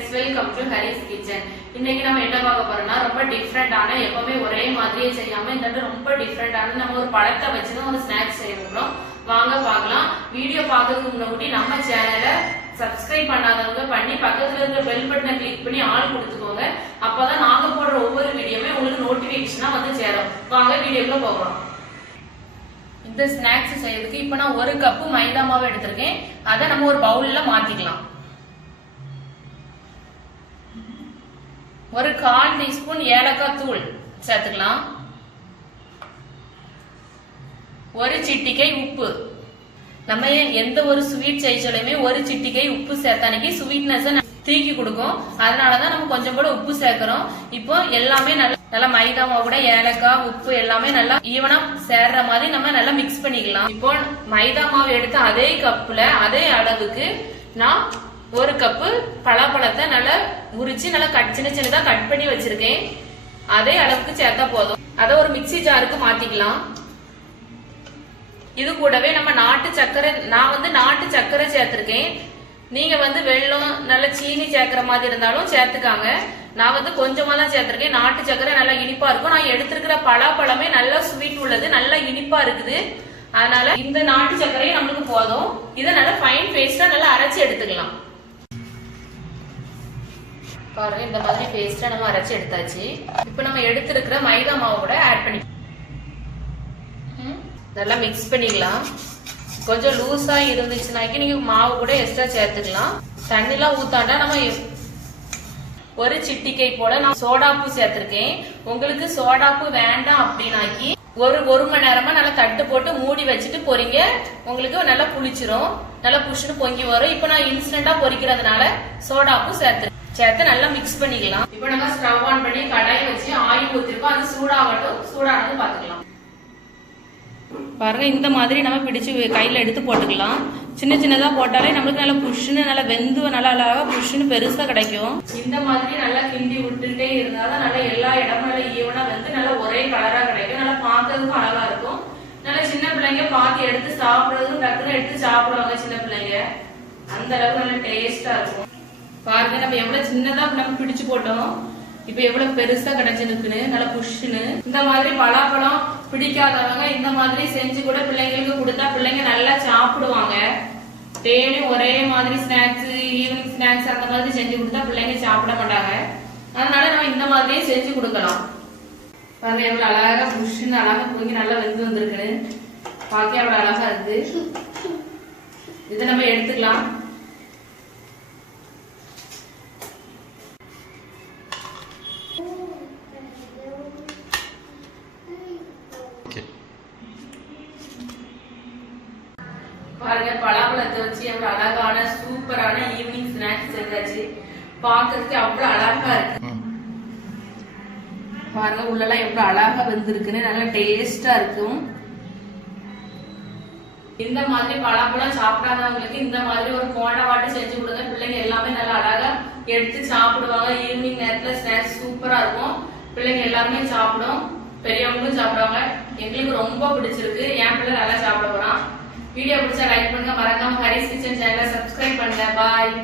Friends, welcome to Haris kitchen. இன்னைக்கு நம்ம என்ன பார்க்க போறோம்னா ரொம்ப டிஃப்ரெண்டான, எப்பவுமே ஒரே மாதிரியே செய்யாம இந்த ரொம்ப டிஃப்ரெண்டான நம்ம ஒரு பழத்தை வச்சுதான் ஒரு ஸ்நாக்ஸ் செய்ய போறோம். வாங்க பார்க்கலாம். வீடியோ பார்க்கறதுக்கு முன்னாடி நம்ம சேனலை சப்ஸ்கிரைப் பண்ணாதவங்க பண்ணி பக்கத்துல இருக்க பெல் பட்டனை கிளிக் பண்ணி ஆல் கொடுத்துக்கோங்க. அப்பதான் நாங்க போடுற ஒவ்வொரு வீடியோமே உங்களுக்கு நோட்டிபிகேஷனா வந்து சேரும். வாங்க வீடியோக்குள்ள போகலாம். இந்த ஸ்நாக்ஸ் செய்யறதுக்கு இப்ப நான் 1 கப்பு மைதா மாவு எடுத்திருக்கேன். அதை நம்ம ஒரு பவுல்ல மாத்திக்கலாம். ஒரு 1/4 டீஸ்பூன் ஏலக்காய் தூள் சேர்த்துக்கலாம். ஒரு சிட்டிகை உப்பு. நம்ம எந்த ஒரு ஸ்வீட் செய்யலையுமே ஒரு சிட்டிகை உப்பு சேர்த்தானிக்கு ஸ்வீட்னஸ் தூக்கி கொடுக்கும். அதனாலதான் நம்ம கொஞ்சம் கூட உப்பு சேர்க்கிறோம். இப்போ எல்லாமே நல்லா மைதா மாவு கூட ஏலக்காய் உப்பு எல்லாமே நல்லா ஈவனா சேர்ற மாதிரி நம்ம நல்லா மிக்ஸ் பண்ணிக்கலாம். இப்போ மைதா மாவு எடுத்த அதே கப்புல அதே அளவுக்கு நான் 1 கப்பு பலாப்பழத்தை நல்லா உரிச்சு நல்லா சின்ன சின்னதா கட் பண்ணி வச்சிருக்கேன். அதே அளவுக்கு சேர்த்தா போதும். அதை ஒரு மிக்சி ஜாருக்கு மாத்திக்கலாம். இது கூடவே நம்ம நாட்டு சர்க்கரை, நான் வந்து நாட்டு சர்க்கரை சேர்த்திருக்கேன். நீங்க வந்து வெல்லம் நல்ல சீனி சேர்க்கிற மாதிரி இருந்தாலும் சேர்த்துக்காங்க. நான் வந்து கொஞ்சமா தான் சேர்த்திருக்கேன். நாட்டு சர்க்கரை நல்லா இனிப்பா இருக்கும். நான் எடுத்திருக்கிற பலாப்பழமே நல்லா ஸ்வீட் உள்ளது, நல்லா இனிப்பா இருக்குது. அதனால இந்த நாட்டு சர்க்கரையும் நம்மளுக்கு போதும். இதை நல்லா ஃபைன் பேஸ்டா நல்லா அரைச்சி எடுத்துக்கலாம். பாருங்க, இந்த மாதிரி பேஸ்டா நம்ம அரைச்சி எடுத்தாச்சு. இப்ப நம்ம எடுத்திருக்கிற மைதா மாவு கூட ஆட் பண்ணி நல்லா மிக்ஸ் பண்ணிக்கலாம். கொஞ்சம் லூஸா இருந்துச்சுனாக்கி நீங்க மாவு கூட எக்ஸ்ட்ரா சேர்த்துக்கலாம். தண்ணிலாம் ஊத்தாண்டா நம்ம ஒரு சிட்டிகை போல நான் சோடாப்பு சேர்த்திருக்கேன். உங்களுக்கு சோடாப்பு வேண்டாம் அப்படின்னாக்கி ஒரு மணி நேரமா நல்லா தட்டு போட்டு மூடி வச்சுட்டு பொரிங்க. உங்களுக்கு நல்லா புளிச்சிரும், நல்லா புஷ்னு பொங்கி வரும். இப்ப நான் இன்ஸ்டன்டா பொரிக்கிறதுனால சோடாப்பு சேர்த்து நல்லா மிக்ஸ் பண்ணிக்கலாம். இப்ப நம்ம ஸ்டவ் ஆன் பண்ணி கடாயை வச்சு ஆயில் ஊத்திருக்கோம். அது சூடாகட்டும். சூடானது பாத்துக்கலாம். பாருங்க, இந்த மாதிரி நம்ம பிடிச்சு கையில எடுத்து போட்டுக்கலாம். சின்ன சின்னதா போட்டாலே நம்மளுக்கு நல்லா புஷ்னு நல்லா வெந்து நல்லா அழகா புஷ்னு பெருசா கிடைக்கும். இந்த மாதிரி நல்லா கிண்டி விட்டுட்டே இருந்தாதான் நல்லா எல்லா இடமும் நல்லா ஈவனா வந்து நல்லா ஒரே கலரா கிடைக்கும். நல்லா பார்க்கறதுக்கும் அழகா இருக்கும். நல்லா சின்ன பிள்ளைங்க பார்த்து எடுத்து சாப்பிடுறதும் டக்குன்னு எடுத்து சாப்பிடுவாங்க சின்ன பிள்ளைங்க. அந்த அளவுக்கு நல்லா டேஸ்டா இருக்கும். பாருங்க, நம்ம எவ்வளவு சின்னதா நம்ம பிடிச்சு போட்டோம், இப்ப எவ்வளவு பெருசா கிடைச்சிருக்குன்னு நல்லா புஷ்னு. இந்த மாதிரி பலாப்பழம் பிடிக்காதவங்க இந்த மாதிரி செஞ்சு கூட பிள்ளைங்களுக்கு கொடுத்தா பிள்ளைங்க நல்லா சாப்பிடுவாங்க. டெய்லி ஒரே மாதிரி ஸ்நாக்ஸ், ஈவினிங் ஸ்நாக்ஸ் அந்த மாதிரி செஞ்சு கொடுத்தா பிள்ளைங்க சாப்பிட மாட்டாங்க. அதனால நம்ம இந்த மாதிரியே செஞ்சு கொடுக்கலாம். பாருங்க, எவ்வளவு அழகா புஷ்னு அழகா பொங்கி நல்லா வெந்து வந்திருக்குன்னு. பாக்க எவ்வளவு அழகா இருக்கு. இதை நம்ம எடுத்துக்கலாம். பாருங்க, பலாப்பழத்தை வச்சு எவ்வளவு அழகான சூப்பரான ஈவினிங் ஸ்நாக்ஸ் செஞ்சாச்சு. பாக்குறதுக்கு அவ்வளவு அழகா இருக்கு. பாருங்க, உள்ளெல்லாம் எவ்வளவு அழகா வெந்திருக்குன்னு நல்லா டேஸ்டா இருக்கும். இந்த மாதிரி பலாப்பழம் சாப்பிடாதவங்களுக்கு இந்த மாதிரி ஒரு போண்டா செஞ்சு கொடுங்க. பிள்ளைங்க எல்லாமே நல்லா அழகா எடுத்து சாப்பிடுவாங்க. ஈவினிங் நேரத்துல ஸ்நாக்ஸ் சூப்பரா இருக்கும். பிள்ளைங்க எல்லாருமே சாப்பிடும், பெரியவங்களும் சாப்பிடுவாங்க. எங்களுக்கு ரொம்ப பிடிச்சிருக்கு. என் பிள்ளை நல்லா சாப்பிட போறான். வீடியோ பிடிச்சா லைக் பண்ணுங்க. மறக்காம ஹரிஸ் கிச்சன் சேனலை சப்ஸ்கிரைப் பண்ணுங்க. பாய்.